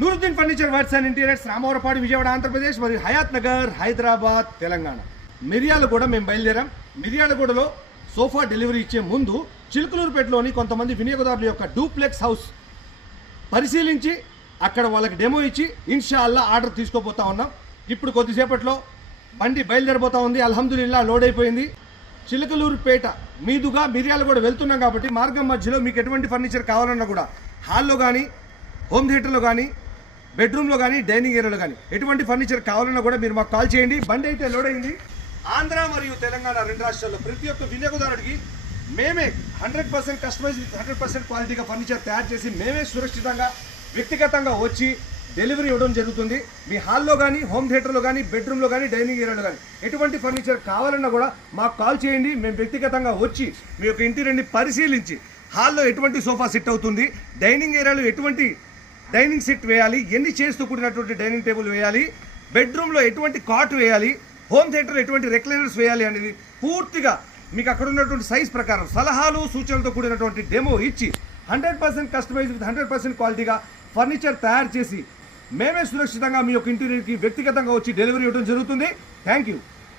Nooruddin furniture works and interiors, Ramavarapadu, Vijayawada, Andhra Pradesh మరియు హయాత్ నగర్, హైదరాబాద్, తెలంగాణ. మిర్యాలగూడ మేము బయలుదేరాం. మిర్యాలగూడలో సోఫా డెలివరీ ఇచ్చే ముందు చిలుకలూరుపేటలోని కొంతమంది వినియోగదారుల యొక్క డూప్లెక్స్ హౌస్ పరిశీలించి అక్కడ వాళ్ళకి డెమో ఇచ్చి ఇన్షాల్లా ఆర్డర్ తీసుకోబోతా ఉన్నాం. ఇప్పుడు కొద్దిసేపట్లో బండి బయలుదేరిపోతా ఉంది. అల్హమ్దులిల్లా లోడ్ అయిపోయింది. చిలుకలూరుపేట మీదుగా మిర్యాలగూడ వెళ్తున్నాం కాబట్టి మార్గం మధ్యలో మీకు ఎటువంటి ఫర్నిచర్ కావాలన్నా కూడా హాల్లో కానీ, హోమ్ థియేటర్లో కానీ, బెడ్రూమ్లో కానీ, డైనింగ్ ఏరియాలో కానీ ఎటువంటి ఫర్నిచర్ కావాలన్నా కూడా మీరు మాకు కాల్ చేయండి. బండి అయితే లోడ్ అయింది. ఆంధ్ర మరియు తెలంగాణ రెండు రాష్ట్రాల్లో ప్రతి ఒక్క వినియోగదారుడికి మేమే 100% కస్టమైజ్ 100% క్వాలిటీగా ఫర్నిచర్ తయారు చేసి మేమే సురక్షితంగా వ్యక్తిగతంగా వచ్చి డెలివరీ ఇవ్వడం జరుగుతుంది. మీ హాల్లో కానీ, హోమ్ థియేటర్లో కానీ, బెడ్రూమ్లో కానీ, డైనింగ్ ఏరియాలో కానీ ఎటువంటి ఫర్నిచర్ కావాలన్నా కూడా మాకు కాల్ చేయండి. మేము వ్యక్తిగతంగా వచ్చి మీ యొక్క ఇంటీరియర్ని పరిశీలించి హాల్లో ఎటువంటి సోఫా సెట్ అవుతుంది, డైనింగ్ ఏరియాలో ఎటువంటి డైనింగ్ సెట్ వేయాలి, ఎన్ని చైర్స్తో కూడినటువంటి డైనింగ్ టేబుల్ వేయాలి, బెడ్రూమ్లో ఎటువంటి కాట్ వేయాలి, హోమ్ థియేటర్లో ఎటువంటి రెక్లైనర్స్ వేయాలి అనేది పూర్తిగా మీకు అక్కడ ఉన్నటువంటి సైజ్ ప్రకారం సలహాలు సూచనలతో కూడినటువంటి డెమో ఇచ్చి 100% కస్టమైజ్ విత్ 100% క్వాలిటీగా ఫర్నిచర్ తయారు చేసి మేమే సురక్షితంగా మీ యొక్క ఇంటీరియర్కి వ్యక్తిగతంగా వచ్చి డెలివరీ ఇవ్వడం జరుగుతుంది. Thank you.